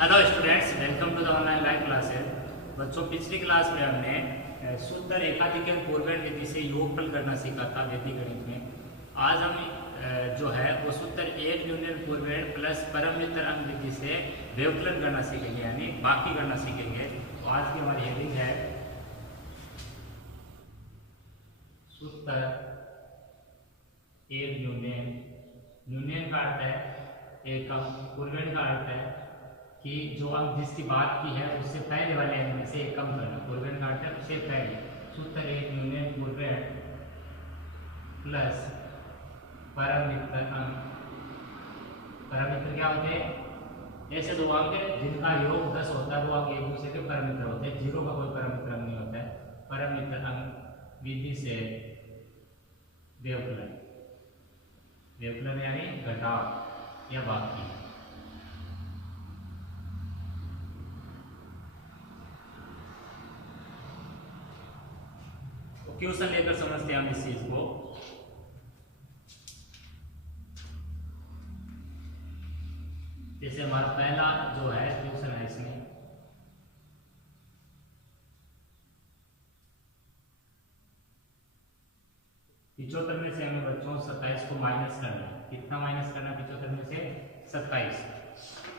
Hello students, welcome to the online live classes. बच्चों, पिछली class में हमने शुद्ध रेखाधिकरण पूर्वेण विधि से योगफल करना सीखा था वैदिक गणित में। आज हम जो है वो सूत्र एक न्यूनन पूर्वेण प्लस परम वितरण विधि से व्यवकलन करना सीखेंगे, यानी बाकी करना सीखेंगे। तो आज की हमारी हेडिंग है सूत्र एक न्यूनन। न्यूनन का अर्थ है एकम, पूर्वेण का अर्थ है कि जो अंक जिसकी बात की है उससे पहले वाले अंक में से एक कम करना। पूर्वेण का अर्थ है उससे पहले। सूत्र एक न्यूनन पूर्वेण प्लस परमित्र अंक। परमित्र क्या होते हैं? ऐसे दो अंक जिनका योग 10 होता है, वो अंक एक दूसरे के परमित्र होते हैं। जीरो का कोई परमित्र अंक नहीं होता है। परमित्र अंक विधि से व्यवकलन। व्यवकलन यानी घटाव या बाकी। क्वेश्चन लेकर समझते हैं हम इस चीज को। जैसे हमारा पहला जो है क्वेश्चन है, इसमें पिछोत्तर में से हमें बच्चों 27 को माइनस करना है। कितना माइनस करना है? पिछोत्तर में से 27।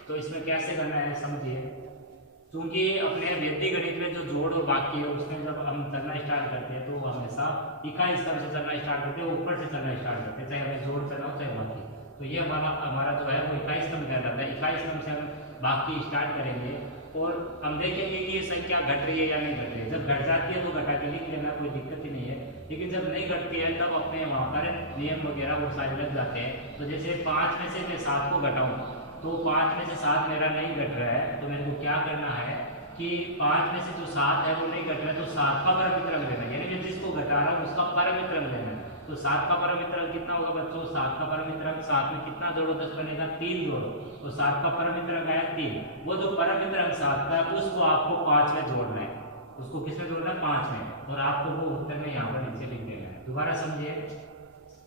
तो इसमें कैसे करना है समझिए। क्योंकि अपने वैदिक गणित में जो जोड़ और बाकी है उसमें जब हम चलना स्टार्ट करते हैं तो वो हमेशा इकाई स्तंभ से चलना स्टार्ट करते हैं, ऊपर से चलना स्टार्ट करते हैं, चाहे हमें जोड़ चलना हो चाहे बाकी। तो ये हमारा जो है वो इकाई स्तंभ कहलाता है। इकाई स्तंभ से हम बाकी स्टार्ट करेंगे और हम देखेंगे कि ये संख्या घट रही है या नहीं घट रही है। जब घट जाती है तो घटा के लिख लेना, कोई दिक्कत ही नहीं है। लेकिन जब नहीं घटती है तब अपने वहाँ पर नियम वगैरह वो सारे लग जाते हैं। तो जैसे 5 में से मैं 7 को घटाऊँ तो 5 में से 7 मेरा नहीं घट रहा है, तो मेरे को क्या करना है कि 5 में से जो 7 है वो नहीं घट रहा है, तो 7 का परमित्र लेना है। यानी मैं जिसको घटा रहा हूँ उसका परमित्र लेना है। तो 7 का परमित्र कितना होगा बच्चों? 7 का परमित्र 7 में कितना जोड़ो? 10 बनेगा, 3 जोड़ो। तो 7 का परमित्र आया 3। वो जो परमित्र 7 का है उसको आपको 5 में जोड़ना है। उसको किसमें जोड़ना है? 5 में। और आपको वो उत्तर में यहाँ पर नीचे लिख देना है। दोबारा समझिए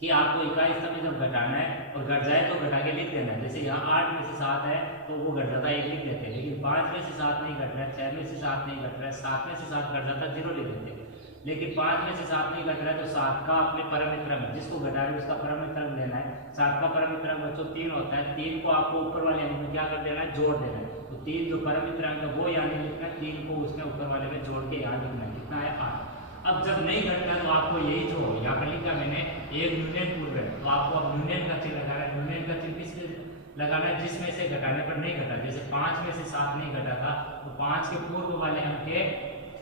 कि आपको इकाई स्तंभ जब घटाना है और घट जाए तो घटा के लिख देना है। जैसे यहाँ 8 में से 7 है तो वो घट जाता है 1 लिख देते हैं। लेकिन 5 में से 7 नहीं घट रहा है, 6 में से 7 नहीं घट रहा है, 7 में से 7 घट जाता है 0 लिख देते हैं। लेकिन 5 में से 7 नहीं घट रहा है तो 7 का अपने परमित्र में जिसको घटा रहे हैं उसका परमित्र लेना है। 7 का परमित्र बच्चों 3 होता है। 3 को आपको ऊपर वाले अंक में क्या कर देना है? जोड़ देना है। तो 3 जो परमित्र अंक है वो यानी लिखना है, 3 को उसमें ऊपर वाले में जोड़ के यहाँ लिखना है। कितना है? 8। अब जब नहीं घटना तो आपको यही जो यहाँ पर लिखा मैंने एक न्यूनन पूर्वेण, तो आपको अब न्यूनन का चिन्ह लगाना है। न्यूनन का चिन्ह किस लगाना है? जिसमें से घटाने पर नहीं घटा। जैसे 5 में से 7 नहीं घटा था तो 5 के पूर्व वाले अंक के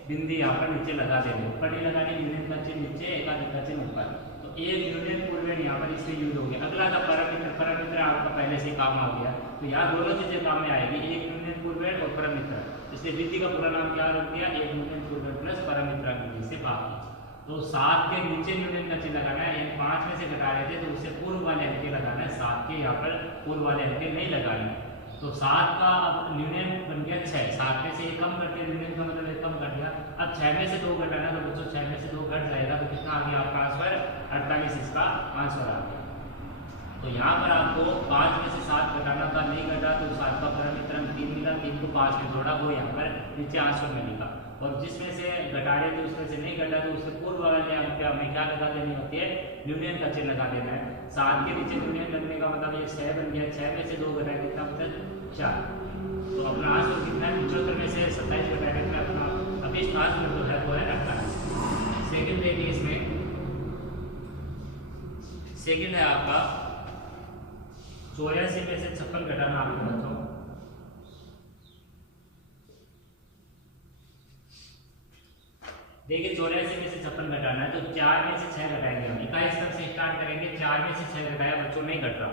बिंदी यहाँ पर नीचे लगा देंगे। ऊपर नहीं लगाने, न्यूनन का चिन्ह नीचे, एकाधिक का चिन्ह ऊपर। तो एक न्यूनन पूर्वेण यहाँ पर इससे यूज हो गया। अगला था परमित्र। परमित्र आपका पहले से काम आ गया, तो यहाँ दोनों चीजें काम में आएगी, एक न्यूनन पूर्वेण और परमित्र। इसलिए विधि का पूरा नाम क्या रख दिया? एक न्यूनन पूर्वेण प्लस परमित्र विधि से बाकी। तो 7 के नीचे न्यूनन का चिन्ह लगाना है। 5 में से घटा रहे थे तो उससे पूर्व वाले अंक लगाना है। 7 के यहाँ पर पूर्व वाले अंक नहीं लगाने। तो 7 का अब न्यूनन बन गया 6। 7 में से 1 कम करके न्यूनन का मतलब 1 कम कर दिया। अब 6 में से 2 घटाना, तो बच्चों 6 में से 2 घट जाएगा तो कितना आ गया आपका आंसर? 48 इसका आंसर आ गया। तो यहाँ पर आपको 5 में से 7 घटाना था, नहीं घटा तो 7 का परमित्र 3 मिला, 3 को 5 में जोड़ा, वो यहाँ पर नीचे आंसर में लिखा। और जिसमें से घटा रहे थे उसमें से नहीं घटा तो उससे पूर्व वाले अंक पे हमें क्या लगा देनी होती है? न्यूनन का चिन्ह लगा देना है। 7 के नीचे न्यूनन लगने का मतलब ये 6 बन गया। 6 में से 2 घटाए कितना बचा? 4। तो अपना आंसर कितना है? 75 में से 27 घटाए कितना? अपना अभी आंसर जो है वो है 48। सेकंड देखिए, इसमें सेकंड है आपका 84 में से 56 घटाना आपको बच्चों। देखिए 84 में से 56 घटाना है तो 4 में से 6 घटाएंगे हम। इकाई स्तंभ से स्टार्ट करेंगे। 4 में से 6 घटाया बच्चों, नहीं घट रहा।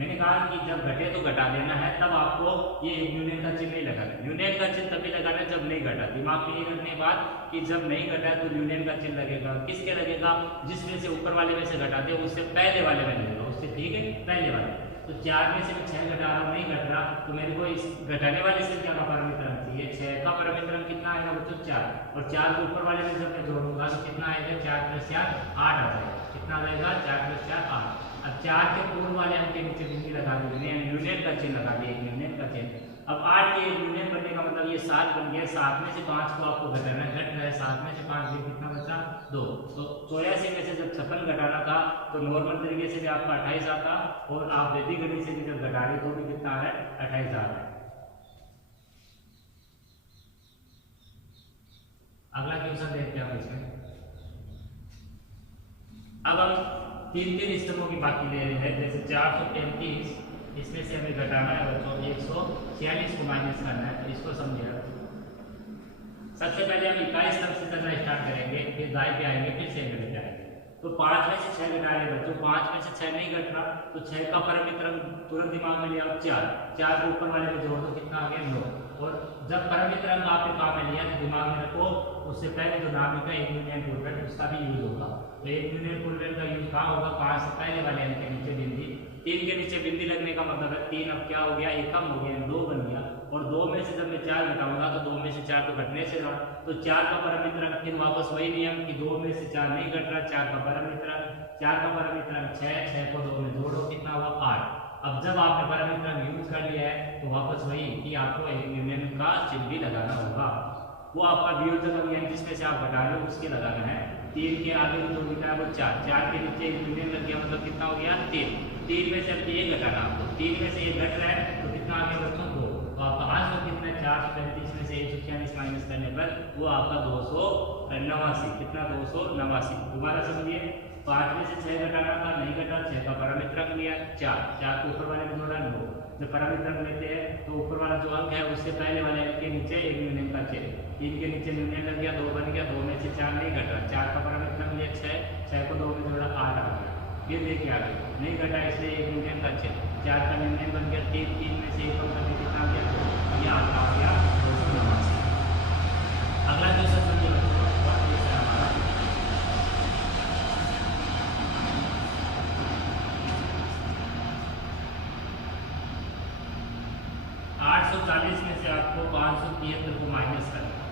मैंने कहा कि जब घटे तो घटा देना है, तब आपको ये न्यूनन का चिन्ह नहीं लगाना। न्यूनन का चिन्ह तभी लगाना है जब नहीं घटा। दिमाग में ये रखने के बाद कि जब नहीं घटा तो न्यूनन का चिन्ह लगेगा। किसके लगेगा? जिसमें से ऊपर वाले में से घटाते हैं उससे पहले वाले में लगेगा, उससे ठीक है पहले वाले। तो 4 में से मैं 6 घटा रहा हूँ, नहीं घट रहा, तो मेरे को इस घटाने वाली संख्या का परमित्र चाहिए। 6 का परमित्र कितना आएगा बच्चों? 4। और 4 को ऊपर वाले में जब मैं जोड़ूंगा तो कितना आएगा? 4 + 4 8 आ जाएगा। कितना आ जाएगा? 4 + 4 8। अब 4 के पूर्व वाले अंक के नीचे बिंदी लगा दी, न्यूनन का चिन्ह लगा दिया, न्यूनन का चिन्ह। अब 8 के एक यूनियन बनने का मतलब ये 7 बन गया, 7 में से 5 को आपको घटाना है, घट रहा है, 7 में से 5 गया, कितना बचा 2। तो 84 में से जब 56 घटाना था तो नॉर्मल तरीके से भी आपका 28 आता, और आप वैदिक गणित से भी जब घटा रहे तो भी कितना आ रहा है 28 आ रहा है। अगला क्वेश्चन देखते हैं इसमें। अब हम 3 स्तंभों की बात ले रहे हैं, जैसे 433, इसमें से हमें घटाना है बच्चों 146 को माइनस करना है, तो इसको समझिए। सबसे पहले हम इकाई स्तंभ से करना स्टार्ट करेंगे, फिर दाएं पे आएंगे, फिर सेकंड पे जाएंगे। तो 5 में से 6 घटा रहे बच्चों, 5 में से 6 नहीं घट रहा, तो 6 का परमित्र तुरंत दिमाग में लिया, 4 को ऊपर वाले में जोड़ दो, कितना आ गया 9। और जब परमित्र अंक आपने काम में लिया तो दिमाग में रखो उससे पहले जो नाम का 1 यूनियन फुलवेंट उसका भी यूज होगा। तो 1 यूनियन फुलवेंट का यूज कहाँ होगा, 5 से पहले वाले अंक के नीचे बिंदी, 3 के नीचे बिंदी लगने का मतलब है 3 अब क्या हो गया, एक कम हो गया, 2 बन गया। और 2 में से जब मैं 4 घटाऊंगा तो 2 में से 4 तो घटने से रहा, तो 4 का परमित्र अंक, फिर वापस वही नियम कि 2 में से 4 नहीं घट रहा, 4 का परमित्र अंक, 4 का परमित्र अंक 6 को 2 में जोड़ो, कितना हुआ 8। अब जब आपने परमित्र अंक यूज कर लिया है तो वापस वही कि आपको 1 यूनियन का चिन्ह भी लगाना होगा, वो आपका वियोजक अंक यानी जिसमें से आप घटा रहे हो उसके लगाना है। 3 के आगे जो लिखा है वो 4 के नीचे 1 यूनियन लग गया, मतलब कितना हो गया 3 में से अब 1 घटाना आपको, 3 में से 1 घट रहा है तो कितना आ गया बच्चों 2। तो आपका आंसर कितना है 435 में से 146 माइनस करने पर वो आपका 289, कितना 289। दोबारा समझिए, 5 में से 6 घटाना था, नहीं घटा, 6 का परमित्र अंक लिया 4 को ऊपर वाले में जोड़ा 9। जब परमित्र अंक लेते हैं तो ऊपर वाला जो अंक है उससे पहले वाले अंक के नीचे 1 यूनियन का चिन्ह, 3 के नीचे यूनियन लग गया, 2 बन गया, 2 में से 4 नहीं घटा, 4 का परमित्र अंक लिया 6 को 2 में जोड़ा 8 आ गया। फिर देखिए आगे नहीं घटा इसलिए 1 यूनियन का चिन्ह, 4 का यूनियन बन गया 3 में से 1 का कितना आ गया, ये आपका आ गया 289। अगला क्वेश्चन समझिए बच्चों, हमारा 840 में से आपको 573 को माइनस करना है।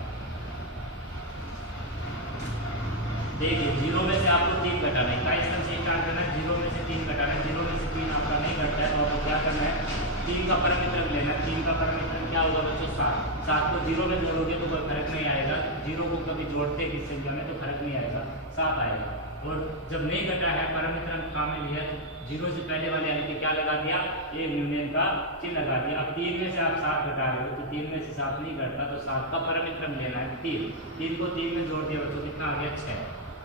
देखिए 0 में से आपको 3 घटाना है, इकाई स्तंभ से स्टार्ट करना है, 0 में से 3 घटाना है, 0 में से 3 आपका नहीं घटता है तो आपको क्या करना है 3 का परमित्र लेना है। 3 का परमित्र क्या होगा बच्चों 7 को 0 में जोड़ोगे तो कोई फर्क नहीं आएगा, 0 को कभी जोड़ते किस संख्या में तो फर्क नहीं आएगा, 7 आएगा। और जब नहीं घटा है परमित्र काम में लिया तो 0 से पहले वाले अंक क्या लगा दिया, 1 यूनियन का चिन्ह लगा दिया। अब 3 में से आप 7 घटा रहे हो तो 3 में से 7 नहीं घटता, तो 7 का परमित्र लेना है 3 को 3 में जोड़ दिया बच्चों, कितना आ गया 6।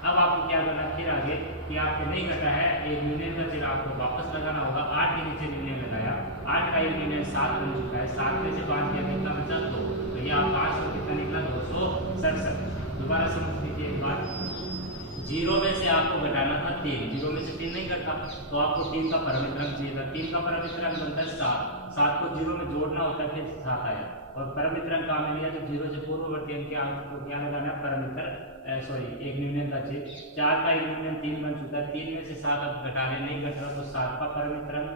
अब आपको क्या करना है फिर आगे कि आपके नहीं घटा है 1 यूनियन का चिन्ह आपको वापस लगाना होगा। 8 के नीचे यूनियन लगाया, 8 का यूनियन 7 बन चुका है, 7 में से 5 गया, कितना बचा 2, तो ये आपका आंसर कितना निकला 267। दोबारा समझ लीजिए एक बात, 0 में से आपको घटाना था 3, 0 में से 3 नहीं घटा तो आपको 3 का परमित्र अंक चाहिए था, 3 का परमित्र अंक बनता है 7 को 0 में जोड़ना होता है, फिर 7 आया। और परमित्र अंक काम में लिया तो 0 से पूर्ववर्ती अंक के अंक को क्या लगाना है परमित्र, सॉरी 1 यूनियन का चिन्ह, 4 का यूनियन 3 बन चुका है, 3 में से 7 अब घटाने नहीं घट रहा तो 7 का परमित्र अंक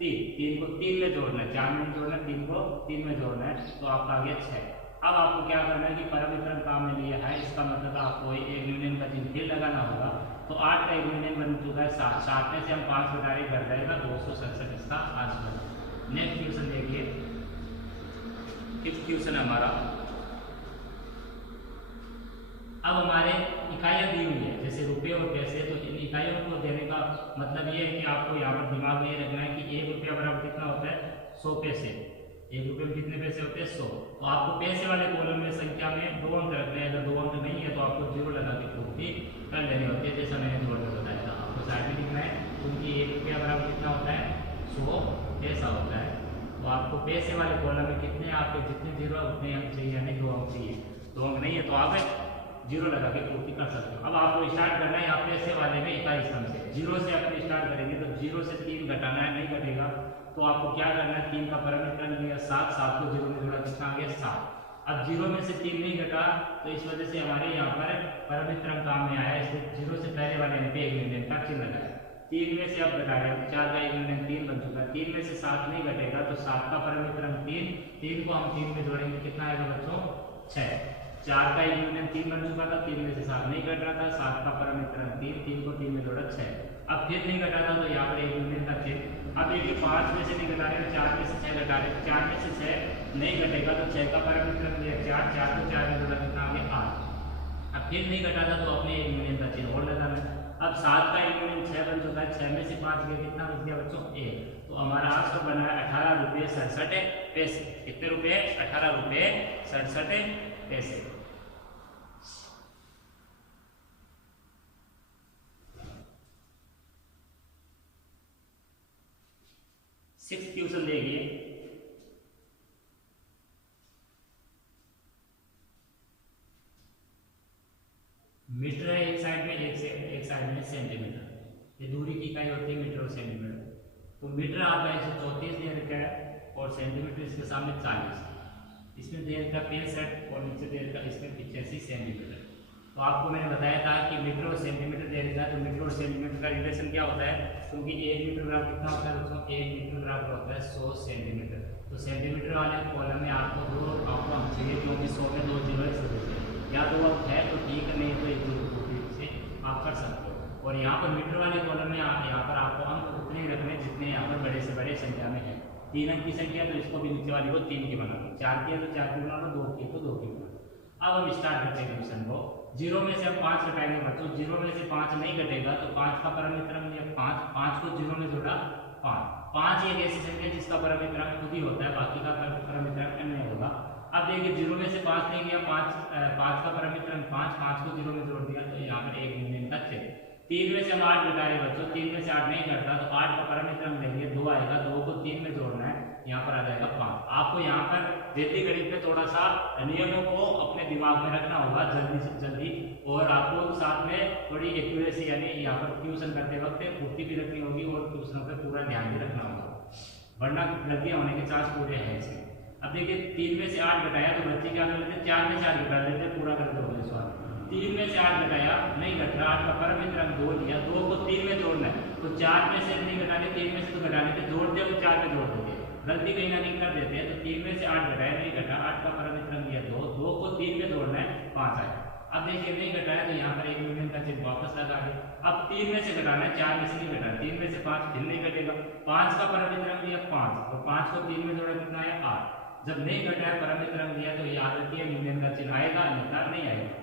3 को 3 में जोड़ना है, 4 में जोड़ना है, 3 को 3 में जोड़ना है, तो आपका आ गया 6। अब आपको क्या करना है कि परमित्र काम में लिया है, इसका मतलब आपको 1 यूनियन का चिन्ह फिर लगाना होगा। तो 8 का 1 यूनियन बन चुका है 7 में से हम 5 घटा रहे घट जाएगा 267 इसका आंसर। नेक्स्ट क्वेश्चन देखिए, 5th क्वेश्चन हमारा। अब हमारे इकाइयाँ दी हुई है जैसे रुपये और पैसे, तो इन इकाइयों को देने का मतलब ये है कि आपको यहाँ पर दिमाग में ये रखना है कि 1 रुपया बराबर कितना होता है 100 पैसे, 1 रुपये में कितने पैसे होते हैं 100। तो आपको पैसे वाले कॉलम में संख्या में 2 अंक रखने हैं, अगर 2 अंक नहीं है तो आपको 0 लगा के पूर्ति कर लेनी होती है, जैसा मैंने जोड़ कर बताया था। आपको साइड में लिखना है क्योंकि 1 रुपया बराबर कितना होता है 100 पैसा होता है। तो आपको पैसे वाले कॉलम में कितने आपके जितने 0 उतने अंक चाहिए, यानी 2 अंक चाहिए। 2 अंक नहीं है तो आप 0 लगा के पूर्ति कर सकते हो। अब आपको स्टार्ट करना है यहाँ पैसे वाले में इकाई स्तंभ से, 0 से अपने स्टार्ट करेंगे तो 0 से 3 घटाना है, नहीं घटेगा तो आपको क्या करना है 3 का परमित्र लिया 7 को 0 में जोड़ा, कितना आ गया 7। अब 0 में से 3 नहीं घटा तो इस वजह से हमारे यहाँ पर परमित्र काम में आया, इसलिए 0 से पहले वाले पे 1 यूनियन का चिन्ह लगाया। 3 में से अब घटा रहे हैं, 4 का 1 यूनियन 3 बन चुका है, 3 में से 7 नहीं घटेगा तो 7 का परमित्र 3 को हम 3 में जोड़ेंगे, कितना आएगा बच्चों 6। 4 का एक यूनियन 3 बन चुका था, 3 में से 7 नहीं घट रहा था, 7 का परम मित्रम 3, 3 को 3 में जोड़ा 6, अब फिर नहीं घटा था तो यहाँ पर एक यूनियन का चिन्ह। अब देखिए 5 में से नहीं घटा रहे, 4 में से 6 घटा रहे, 4 में से 6 नहीं घटेगा तो 6 का परम मित्रम 4, 4 को 4 में जोड़ा कितना आ गया 8, अब फिर नहीं घटा था तो अपने एक यूनियन का चिन्ह और लगाना है। अब 7 का एक यूनियन 6 बन चुका है, 6 में से 5 गया, कितना बच गया बच्चों 1, तो हमारा आंसर बना है 18 रुपये 67 पैसे। कितने रुपए? 18 रुपये 67 पैसे। सिक्स क्वेश्चन देखिए, मीटर है एक साइड में, एक साइड में सेंटीमीटर, ये दूरी की इकाई होती है मीटर और सेंटीमीटर। तो मीटर आपका 134 दे रखा है और सेंटीमीटर इसके सामने 40, इसमें दे रखा 65 और नीचे दे रखा इसमें 85 सेंटीमीटर। तो आपको मैंने बताया था कि मीटर और सेंटीमीटर दे रखा है, तो मीटर और सेंटीमीटर का रिलेशन क्या होता है, क्योंकि 1 मीटर बराबर कितना होता है दोस्तों, 1 मीटर बराबर होता है 100 सेंटीमीटर। तो सेंटीमीटर वाले कॉलम में आपको दो आपको हम चाहिए, क्योंकि 100 में 2 जीरो या 2 अंक है तो ठीक, नहीं तो एक से आप कर सकते हो। और यहाँ पर मीटर वाले कॉलम में यहाँ पर आपको अंक उतने रखने जितने यहाँ पर बड़े से बड़े संख्या में है। 3 अंक की संख्या तो इसको भी नीचे वाली को 3 की बना लो, 4 की है तो 4 की बना लो, 2 की तो 2 की बना लो। अब हम स्टार्ट करते हैं क्वेश्चन को। 0 में से हम 5 घटाएंगे बच्चों, 0 में से 5 नहीं घटेगा तो 5 का परम मित्रम 5, 5 को 0 में जोड़ा 5, 5 एक ऐसी संख्या जिसका परम मित्रम खुद ही होता है, बाकी का परम मित्रम नहीं होगा। अब देखिए 0 में से 5 नहीं गया, 5 का परम मित्रम 5, 5 को 0 में जोड़ दिया तो यहाँ पर एक यूनियन का चिन्ह। 3 में से हम 8 घटाए बच्चों, 3 में से 8 नहीं घटता तो 8 का परम मित्रम लेंगे, 2 आएगा, 2 को 3 में जोड़ना है, यहाँ पर आ जाएगा 5। आपको यहाँ पर वैदिक गणित में थोड़ा सा नियमों को अपने दिमाग में रखना होगा जल्दी से जल्दी, और आपको साथ में थोड़ी एक्यूरेसी यानी यहाँ पर ट्यूशन करते वक्त फुर्ती भी रखनी होगी और ट्यूशनों पर पूरा ध्यान भी रखना होगा, वरना गलतियाँ होने के चांस पूरे हैं इसमें। अब देखिए 3 में से 8 घटाया तो बच्चे क्या कर लेते, 4 में से 8 घटा लेते, पूरा करते हो सवाल। 3 में से 8 घटाया नहीं घट रहा, 8 का परम मित्रम 2 लिया, 2 को 3 में जोड़ना है तो 4 में से नहीं घटाने, 3 में से तो घटाने थे, जोड़ते तो 4 में जोड़ देते, गलती कहीं ना कहीं कर देते हैं। तो 3 में से 8 घटाया नहीं घटा, 8 का परम मित्रम लिया 2, 2 को 3 में जोड़ना है 5 आया। अब देखिए नहीं घटाया तो यहाँ पर एक यूनियन का चिन्ह वापस लगा दिया। अब 3 में से घटाना है, 4 में से नहीं घटाना, 3 में से 5 फिर नहीं घटेगा, 5 का परम मित्रम लिया 5 और 5 को 3 में जोड़ा कितना आया 8, जब नहीं घटाया परम मित्रम लिया तो याद रखिए यूनियन का चिन्ह आएगा, अन्यथा नहीं आएगा।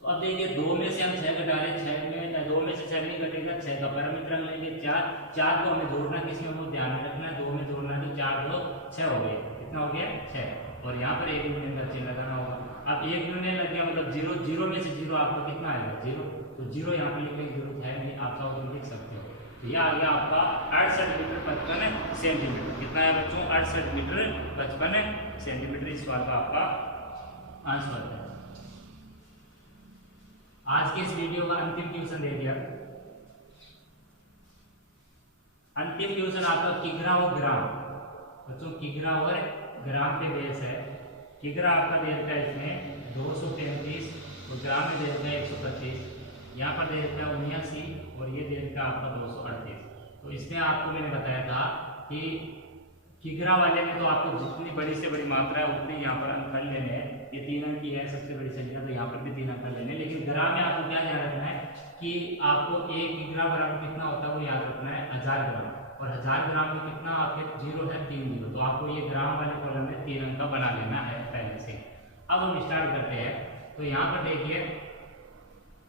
तो अब देखिए 2 में से हम 6 घटा रहे, 6 में 2 में से 6 नहीं घटेगा, 6 का परम मित्रम लेंगे 4, 4 को हमें जोड़ना किसमें वो ध्यान में रखना है, 2 में जोड़ना है तो 4 2 6 हो गए, कितना हो गया 6, और यहाँ पर एक यूनियन का चिन्ह लगाना होगा। अब एक यूनियन लग गया मतलब 0, 0 में से 0 आपको कितना आएगा 0, तो 0 यहाँ पर लिखने की जरूरत है नहीं, आप चाहो लिख सकते हो। तो यह आ गया आपका 68 मीटर 55 सेंटीमीटर। कितना है बच्चों 68 मीटर 55 सेंटीमीटर, इस सवाल का आपका आंसर है। आज के इस वीडियो का अंतिम क्वेश्चन दे दिया, अंतिम क्वेश्चन आपका किग्रा और ग्राम बच्चों, किग्रा और ग्राम पे बेस है। किग्रा आपका दे रखा है इसमें 233 और ग्राम में दे रखा है 125, यहाँ पर दे रखा है 79 और ये दे रखा है आपका 238। तो इसमें आपको मैंने बताया था कि किग्रा वाले में तो आपको जितनी बड़ी से बड़ी मात्रा है उतने यहाँ पर अंक कर लेने हैं, ये 3 अंक की है सबसे बड़ी संख्या तो यहाँ पर भी 3 अंक कर लेने, लेकिन ग्राम में आपको क्या ध्यान रखना है कि आपको 1 किग्रा बराबर कितना होता है वो याद रखना है 1000 ग्राम, और 1000 ग्राम में कितना आपके 0 है 3 जीरो, तो आपको ये ग्राम वाले कॉलम में 3 अंक का बना लेना है पहले से। अब हम स्टार्ट करते हैं। तो यहाँ पर देखिए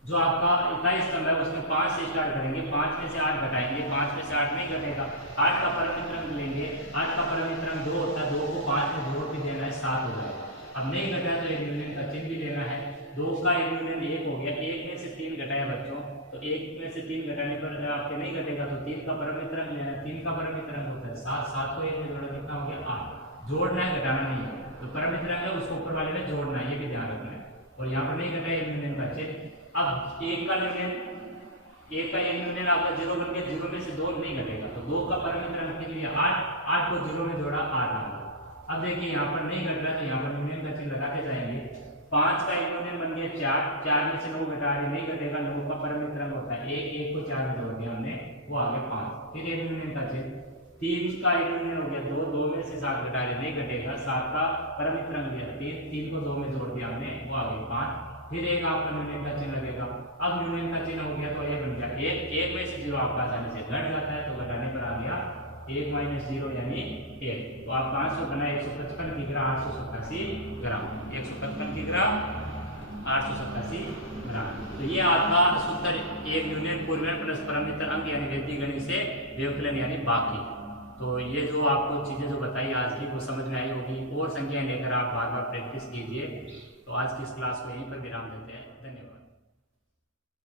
जो आपका इकाई स्तंभ है उसमें 5 से स्टार्ट करेंगे, 5 में से 8 घटाएंगे, 5 में से 8 नहीं घटेगा, 8 का परम मित्रम लेंगे, 8 का परम मित्रम 2 होता है, 2 को 5 में जोड़ के देना है 7 हो जाएगा। अब नहीं घटा तो एक यूनियन का चिन्ह भी लेना है, 2 का एक यूनियन 1 हो गया, 1 में से 3 घटाया बच्चों, तो 1 में से 3 घटाने पर आपके नहीं घटेगा तो 3 का परम मित्रम लेना है, 3 का परम मित्रम होता है 7, 7 को 1 में जोड़ा कितना हो गया 8, जोड़ना है घटाना नहीं है, तो परम मित्रम है उसको ऊपर वाले में जोड़ना है, ये भी ध्यान रखना है। और यहाँ पर नहीं घटा एक यूनियन का चिन्ह। अब 1 का यूनियन आपका 0 बन गया, 0 में से 2 नहीं घटेगा तो 2 का परम मित्रम के लिए 8, 8 को 0 में जोड़ा 8 आ गया। अब देखिए यहाँ पर नहीं घट रहा तो यहाँ पर यूनियन का चिन्ह लगाते जाएंगे, 5 का यूनियन बन गया 4, 4 में से 9 घटा रहे नहीं घटेगा, 9 का परम मित्रम होता है 1, 1 को 4 में जोड़ दिया हमने वो आ गया 5, फिर एक यूनियन का चिन्ह, 3 का एक यूनियन हो गया 2, 2 में से 7 घटा रहे नहीं घटेगा, 7 का परमित्र अंक दिया 3, 3 को 2 में जोड़ दिया हमने, वो आ गई 5। फिर एक आपका यूनियन का चिन्ह लगेगा। अब यूनियन का चिन्ह हो गया तो ये बन गया 1, 1 में से 0 आपका आसानी से घट जाता है, तो घटाने पर आ गया 1 - 0 यानी 1। तो आप 500 बना 155 की ग्राम 887 ग्राम, 155 की ग्राम 887 ग्राम। तो ये आपका सूत्र एक यूनियन पूर्वन प्लस परमित्र अंक यानी वैदिक गणित से व्यवकलन यानी बाकी। तो ये जो आपको चीज़ें जो बताई आज की वो समझ में आई होगी, और संख्याएं लेकर आप बार बार प्रैक्टिस कीजिए। तो आज की इस क्लास को यहीं पर विराम देते हैं।